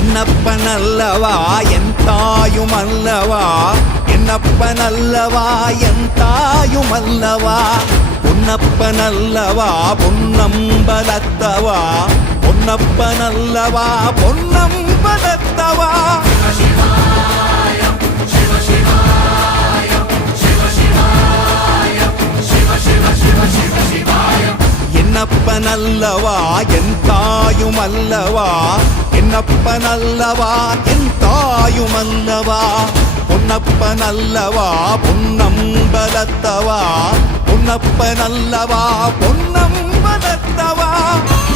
என்னப்பனல்லவா என் தாயுமல்லவா, என்னப்பனல்லவா என் தாயுமல்லவா, பொன்னப்பனல்லவா பொன்னம்பலத்தவா, பொன்னப்பனல்லவா பொன்னம்பலத்தவா. என்னப்பனல்லவா என் தாயுமல்லவா, என்னப்பனல்லவா என் தாயுமல்லவா, பொன்னப்பனல்லவா பொன்னம்பலத்தவா, பொன்னப்பனல்லவா பொன்னம்பலத்தவா.